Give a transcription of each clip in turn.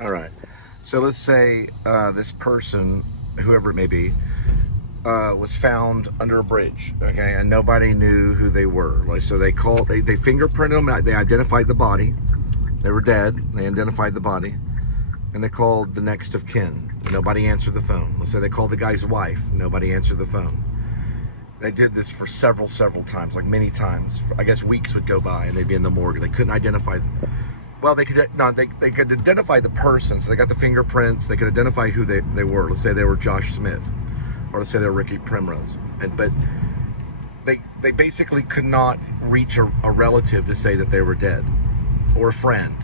All right. So let's say this person, whoever it may be, was found under a bridge, okay, and nobody knew who they were. Like, so they fingerprinted them, they identified the body. They were dead. They identified the body, and they called the next of kin. Nobody answered the phone. Let's say they called the guy's wife. Nobody answered the phone. They did this for several times, like many times. I guess weeks would go by, and they'd be in the morgue. They couldn't identify them. Well, they could identify the person, so they got the fingerprints. They could identify who they were. Let's say they were Josh Smith, or let's say they were Ricky Primrose. But they basically could not reach a relative to say that they were dead, or a friend,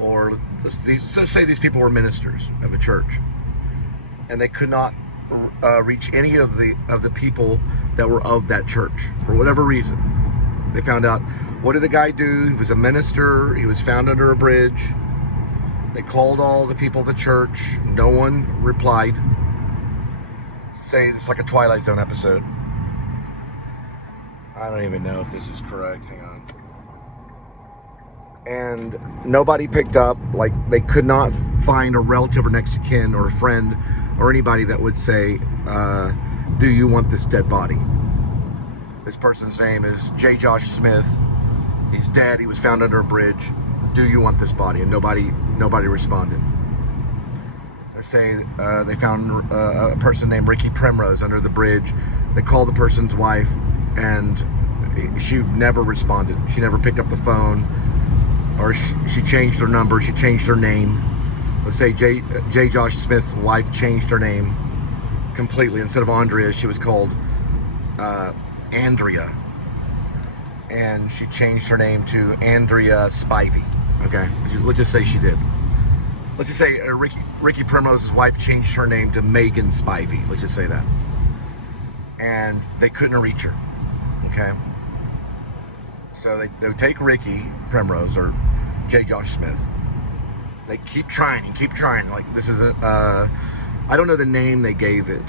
or let's say these people were ministers of a church, and they could not reach any of the people that were of that church for whatever reason. They found out, what did the guy do? He was a minister. He was found under a bridge. They called all the people of the church. No one replied. Say it's like a Twilight Zone episode. I don't even know if this is correct. Hang on. And nobody picked up. Like, they could not find a relative or next of kin or a friend or anybody that would say, do you want this dead body? This person's name is J. Josh Smith. He's dead. He was found under a bridge. Do you want this body? And nobody responded. Let's say they found a person named Ricky Primrose under the bridge. They called the person's wife, and she never responded. She never picked up the phone, or she changed her number. She changed her name. Let's say J. Josh Smith's wife changed her name completely. Instead of Andrea, she was called Andrea, and she changed her name to Andrea Spivey. Okay, let's just say she did. Let's just say Ricky Primrose's wife changed her name to Megan Spivey. Let's just say that. And they couldn't reach her. Okay, so they would take Ricky Primrose or J. Josh Smith. They keep trying and keep trying. Like, this is I don't know the name they gave it,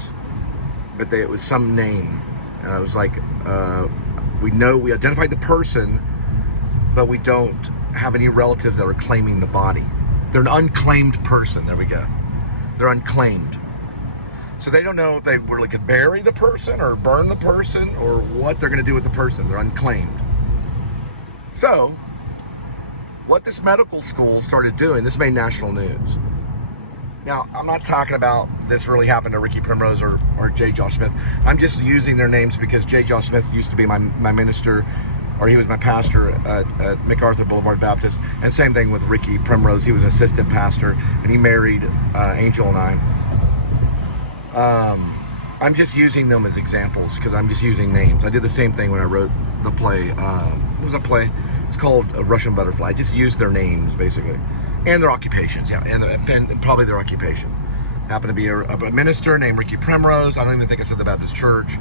but it was some name. It was like, we identified the person, but we don't have any relatives that are claiming the body. They're an unclaimed person. There we go. They're unclaimed. So they don't know if they really could bury the person or burn the person or what they're going to do with the person. They're unclaimed. So what this medical school started doing, this made national news. Now, I'm not talking about this really happened to Ricky Primrose or J. Josh Smith. I'm just using their names because J. Josh Smith used to be my minister, or he was my pastor at MacArthur Boulevard Baptist. And same thing with Ricky Primrose. He was assistant pastor, and he married Angel and I. I'm just using them as examples because I'm just using names. I did the same thing when I wrote the play. It was a play. It's called Russian Butterfly. I just used their names, basically. And their occupations, yeah, and probably their occupation. Happened to be a minister named Ricky Primrose. I don't even think I said the Baptist Church,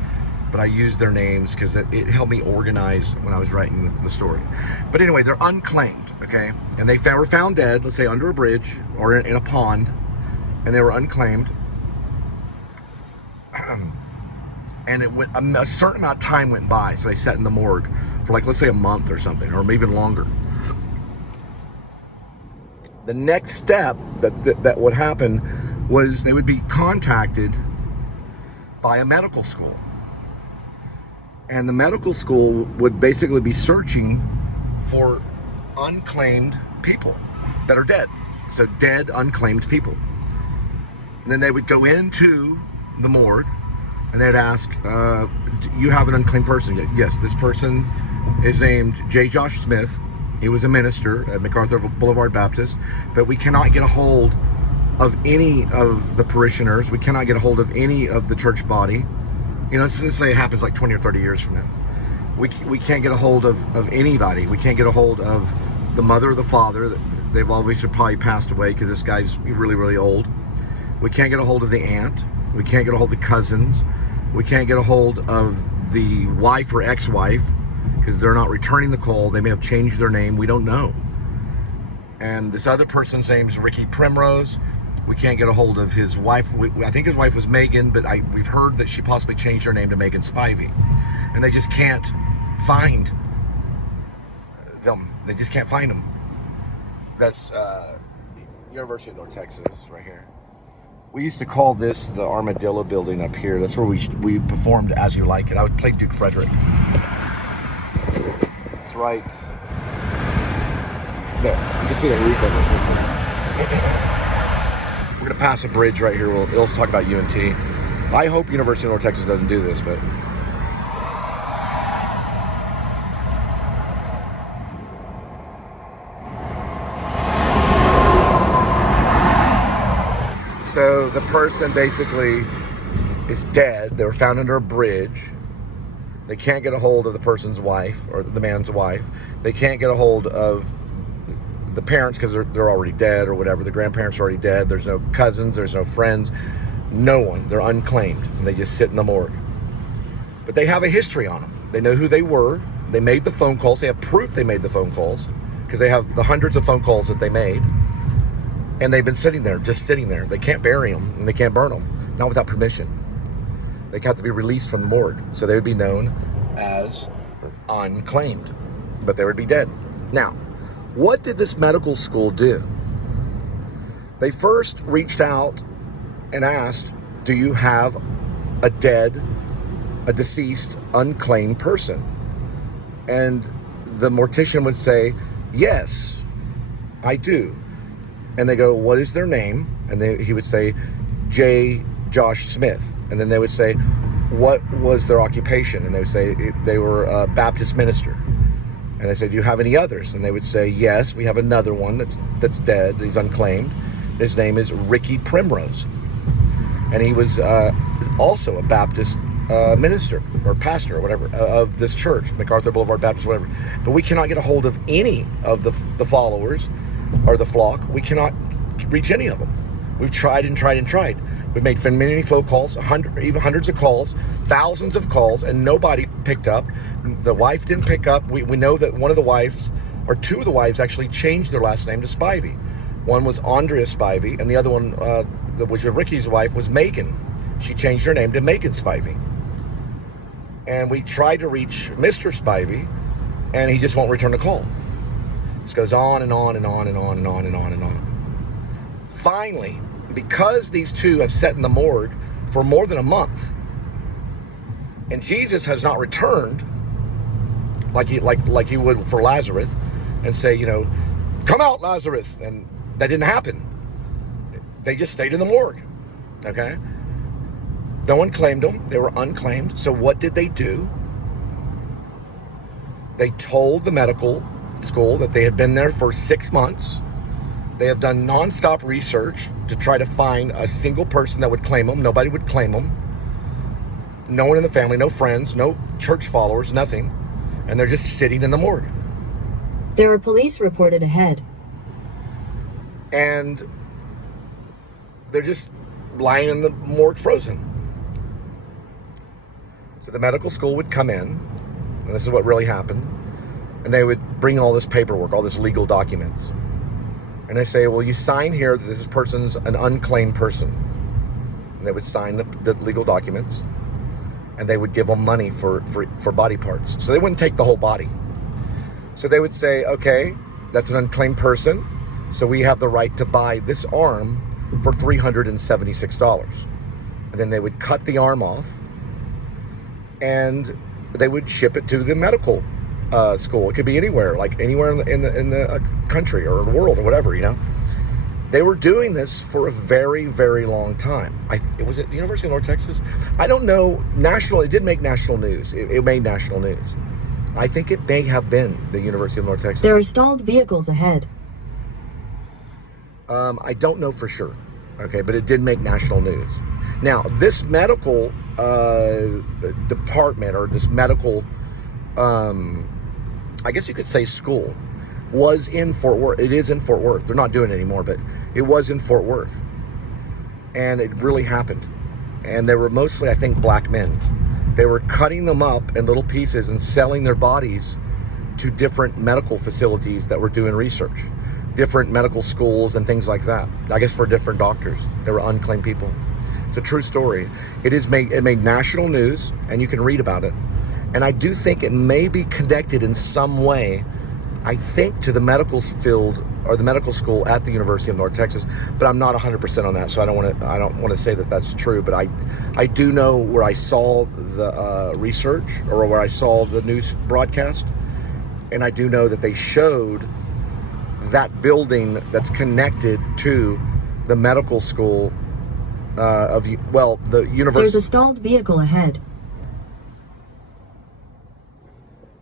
but I used their names because it helped me organize when I was writing the story. But anyway, they're unclaimed, okay? And they were found dead, let's say under a bridge or in a pond, and they were unclaimed. And it went, a certain amount of time went by, so they sat in the morgue for, like, let's say a month or something, or even longer. The next step that would happen was they would be contacted by a medical school. And the medical school would basically be searching for unclaimed people that are dead. So dead, unclaimed people. And then they would go into the morgue and they'd ask, do you have an unclaimed person? Yes, this person is named J. Josh Smith. He was a minister at MacArthur Boulevard Baptist, but we cannot get a hold of any of the parishioners. We cannot get a hold of any of the church body. You know, let's say it happens like 20 or 30 years from now. We can't get a hold of anybody. We can't get a hold of the mother or the father. They've obviously probably passed away because this guy's really, really old. We can't get a hold of the aunt. We can't get a hold of the cousins. We can't get a hold of the wife or ex-wife because they're not returning the call. They may have changed their name. We don't know. And this other person's name is Ricky Primrose. We can't get a hold of his wife. I think his wife was Megan, but we've heard that she possibly changed her name to Megan Spivey. And they just can't find them. They just can't find them. That's University of North Texas, right here. We used to call this the Armadillo Building up here. That's where we performed As You Like It. I would play Duke Frederick. That's right there. You can see the roof of it. We're gonna pass a bridge right here. It'll talk about UNT. I hope University of North Texas doesn't do this, but so the person basically is dead. They were found under a bridge. They can't get a hold of the person's wife or the man's wife. They can't get a hold of the parents because they're already dead or whatever. The grandparents are already dead. There's no cousins. There's no friends. No one. They're unclaimed. And they just sit in the morgue. But they have a history on them. They know who they were. They made the phone calls. They have proof they made the phone calls because they have the hundreds of phone calls that they made. And they've been sitting there, just sitting there. They can't bury them and they can't burn them. Not without permission. They have to be released from the morgue. So they would be known as unclaimed. But they would be dead. Now, what did this medical school do? They first reached out and asked, do you have a deceased, unclaimed person? And the mortician would say, yes, I do. And they go, what is their name? And he would say, J. Josh Smith. And then they would say, what was their occupation? And they would say they were a Baptist minister. And they said, do you have any others? And they would say, yes, we have another one that's dead. He's unclaimed. His name is Ricky Primrose. And he was also a Baptist minister or pastor or whatever of this church, MacArthur Boulevard Baptist, whatever. But we cannot get a hold of any of the followers or the flock. We cannot reach any of them. We've tried and tried and tried. We've made many phone calls, even hundreds of calls, thousands of calls, and nobody picked up. The wife didn't pick up. We know that one of the wives, or two of the wives, actually changed their last name to Spivey. One was Andrea Spivey, and the other one, which was Ricky's wife, was Megan. She changed her name to Megan Spivey. And we tried to reach Mr. Spivey, and he just won't return the call. This goes on and on and on and on and on and on and on. Finally, because these two have sat in the morgue for more than a month, and Jesus has not returned like he would for Lazarus, and say, come out, Lazarus, and that didn't happen. They just stayed in the morgue. Okay? No one claimed them. They were unclaimed. So what did they do? They told the medical school that they had been there for 6 months. They have done nonstop research to try to find a single person that would claim them. Nobody would claim them. No one in the family, no friends, no church followers, nothing. And they're just sitting in the morgue. There are police reported ahead. And they're just lying in the morgue frozen. So the medical school would come in, and this is what really happened, and they would bring all this paperwork, all this legal documents. And they say, well, you sign here that this person's an unclaimed person. And they would sign the legal documents, and they would give them money for body parts. So they wouldn't take the whole body. So they would say, okay, that's an unclaimed person, so we have the right to buy this arm for $376. And then they would cut the arm off, and they would ship it to the medical school. It could be anywhere, like anywhere in the country or the world or whatever, They were doing this for a very, very long time. Was it the University of North Texas? I don't know. It did make national news. It made national news. I think it may have been the University of North Texas. There are stalled vehicles ahead. I don't know for sure. Okay, but it did make national news. Now, this medical department, or this medical, I guess you could say school, was in Fort Worth. It is in Fort Worth. They're not doing it anymore, but it was in Fort Worth. And it really happened. And they were mostly, I think, black men. They were cutting them up in little pieces and selling their bodies to different medical facilities that were doing research, different medical schools and things like that. I guess for different doctors. They were unclaimed people. It's a true story. It made national news, and you can read about it. And I do think it may be connected in some way, I think, to the medical field or the medical school at the University of North Texas, but I'm not 100% on that, so I don't want to say that that's true. But I do know where I saw the research, or where I saw the news broadcast, and I do know that they showed that building that's connected to the medical school the university. There's a stalled vehicle ahead.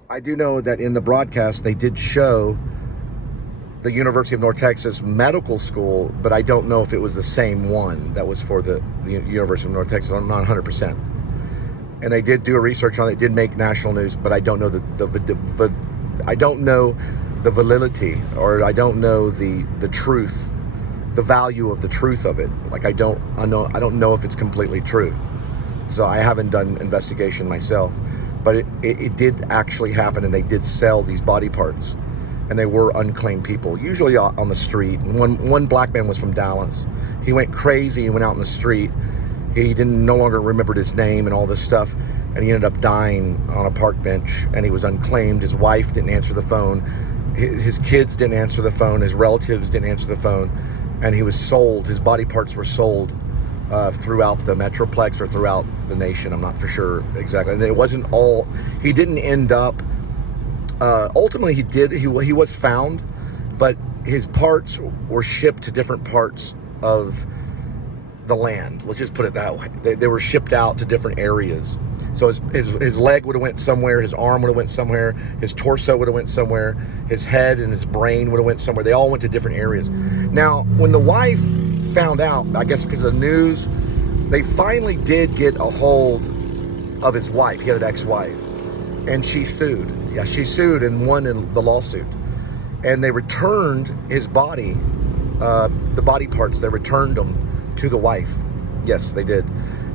I do know that in the broadcast they did show the University of North Texas Medical School, but I don't know if it was the same one that was for the University of North Texas. I'm not 100%. And they did do a research on it. It did make national news, but I don't know I don't know the validity, or I don't know the truth, the value of the truth of it. Like I don't know if it's completely true. So I haven't done investigation myself, but it did actually happen, and they did sell these body parts, and they were unclaimed people, usually on the street. And one black man was from Dallas. He went crazy and went out in the street. He no longer remembered his name and all this stuff, and he ended up dying on a park bench, and he was unclaimed. His wife didn't answer the phone. His kids didn't answer the phone. His relatives didn't answer the phone, and he was sold. His body parts were sold throughout the Metroplex or throughout the nation. I'm not for sure exactly. And it wasn't all. He didn't end up. Ultimately, he did. He was found, but his parts were shipped to different parts of the land. Let's just put it that way. They were shipped out to different areas. So his leg would have went somewhere, his arm would have went somewhere, his torso would have went somewhere, his head and his brain would have went somewhere. They all went to different areas. Now, when the wife found out, I guess because of the news, they finally did get a hold of his wife. He had an ex-wife, and she sued. Yeah, she sued and won in the lawsuit. And they returned his body, the body parts, they returned them to the wife. Yes, they did.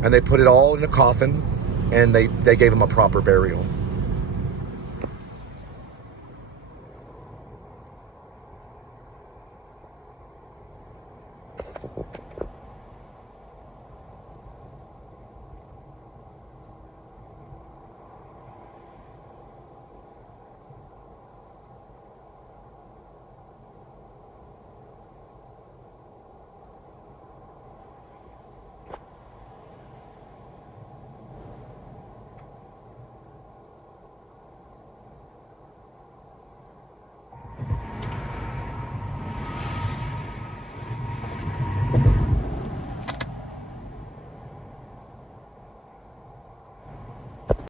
And they put it all in a coffin, and they gave him a proper burial.